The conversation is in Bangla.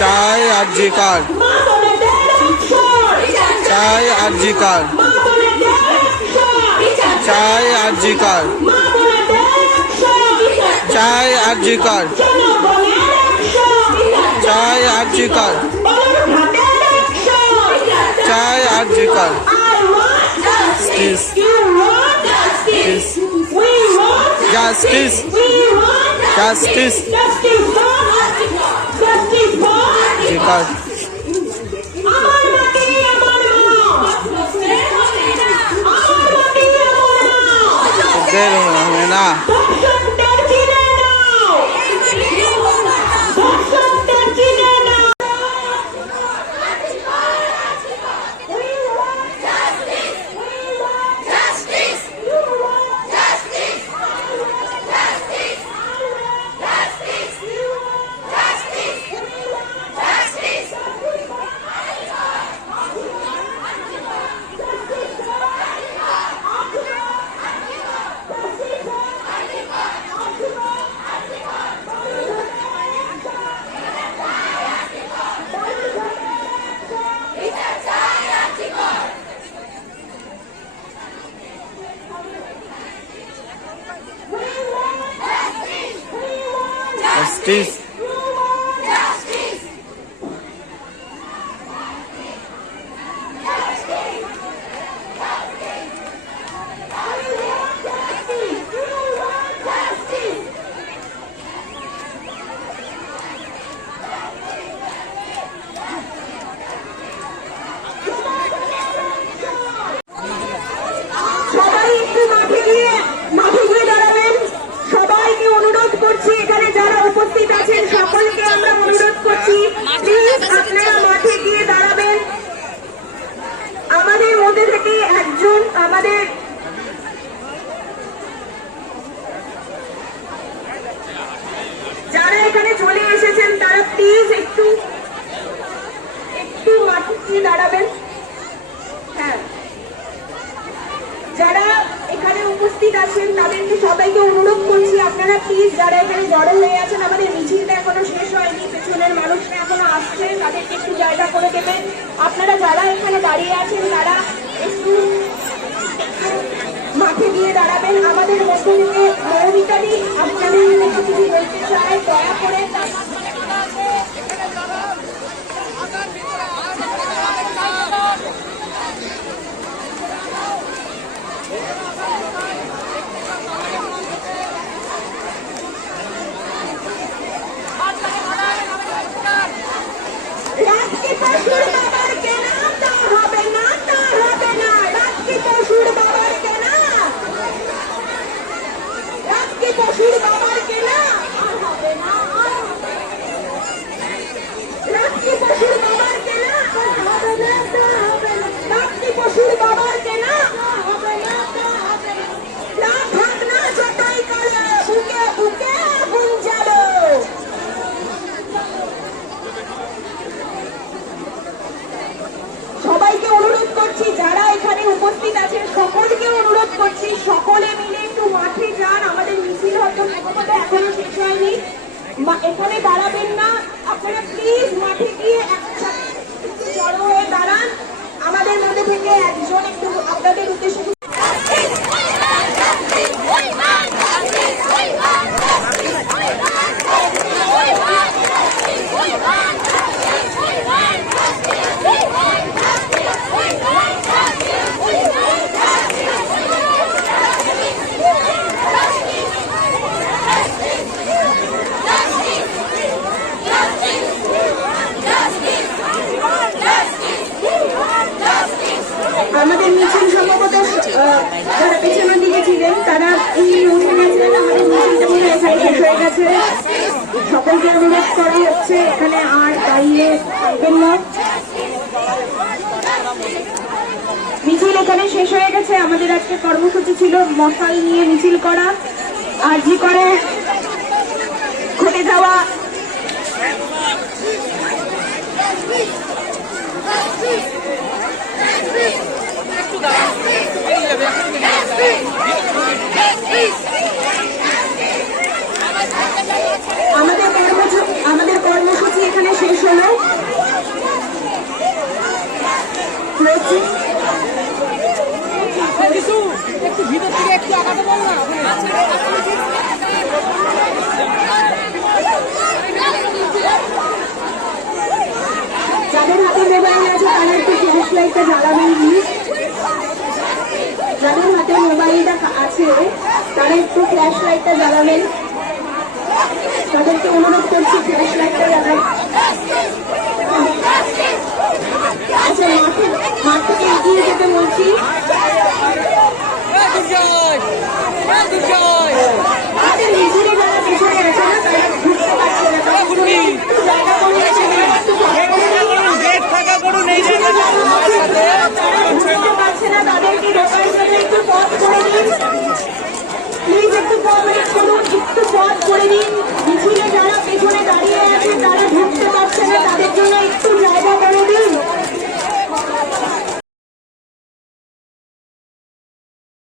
চাই আরজিকার, চাই আরজিকার, চাই আরজিকার, চাই আরজিকার, চাই আরজিকার, চাই RG Kar, justice, justice, justice, RG Kar. না justice, যারা এখানে চলে এসেছেন তারা প্লিজ একটু একটু মাঠে গিয়ে দাঁড়াবেন। হ্যাঁ, যারা এখানে উপস্থিত আছেন তাদেরকে সবাইকে অনুরোধ করছি, আপনারা প্লিজ যারা এখানে জড়ো হয়ে আছেন, আমাদের মিছিলটা এখনো শেষ হয়নি, পেছনের মানুষরা এখনো আসছে, তাদেরকে একটু জায়গা করে দেবেন। আপনারা যারা এখানে দাঁড়িয়ে আছেন তারা একটু মাঠে গিয়ে দাঁড়াবেন। আমাদের মধ্য থেকে মৌমিতাদি আপনাদের কিছু বলতে চায়, দয়া করে সকলে মিলে একটু মাঠে যান, আমাদের মিছিল হয়তো এখনো শেষ হয়নি। এখানে দাঁড়াবেন না আপনারা, প্লিজ মাঠে গিয়ে একসাথে জড়ো হয়ে দাঁড়ান। আমাদের মধ্যে থেকে একজন একটু আপনাদের উদ্দেশ্যে আমাদের মিছিল সম্ভবত যারা পেছনের দিকে ছিলেন তারা এই উঠে গেছেন। আমাদের মিছিলটা মনে হয় এখানে শেষ হয়ে গেছে। সকলকে অনুরোধ করা হচ্ছে এখানে আর দাঁড়িয়ে থাকবেন না। মিছিল এখানে শেষ হয়ে গেছে। আমাদের আজকে কর্মসূচি ছিল মশাল নিয়ে মিছিল করা। আর জি করে ঘটে যাওয়া আমাদের কর্মসূচি এখানে শেষ হলো। একটু ভিতর থেকে একটু আগাতে বল না। যাদের হাতে মোবাইল আছে তারা একটু ফ্ল্যাশ লাইটটা জ্বালাবেন প্লিজ। যাদের হাতে মোবাইলটা আছে তারা একটু ফ্ল্যাশ লাইটটা জ্বালাবেন। তাদেরকে অনুরোধ করছি ফ্ল্যাশ লাইটটা জ্বালান। আচ্ছা, মাঠ থেকে এগিয়ে যেতে বলছি। আমাদের মিছিলে যারা পেছনে আছে না তারা ঘুরতে পারছে না, তারা একটু জায়গা করে ঘুরতে পারছে না, তাদেরকে ঢোকার জন্য একটু পথ করে দিন প্লিজ। একটু কোঅপারেট করুন, একটু পথ করে দিন।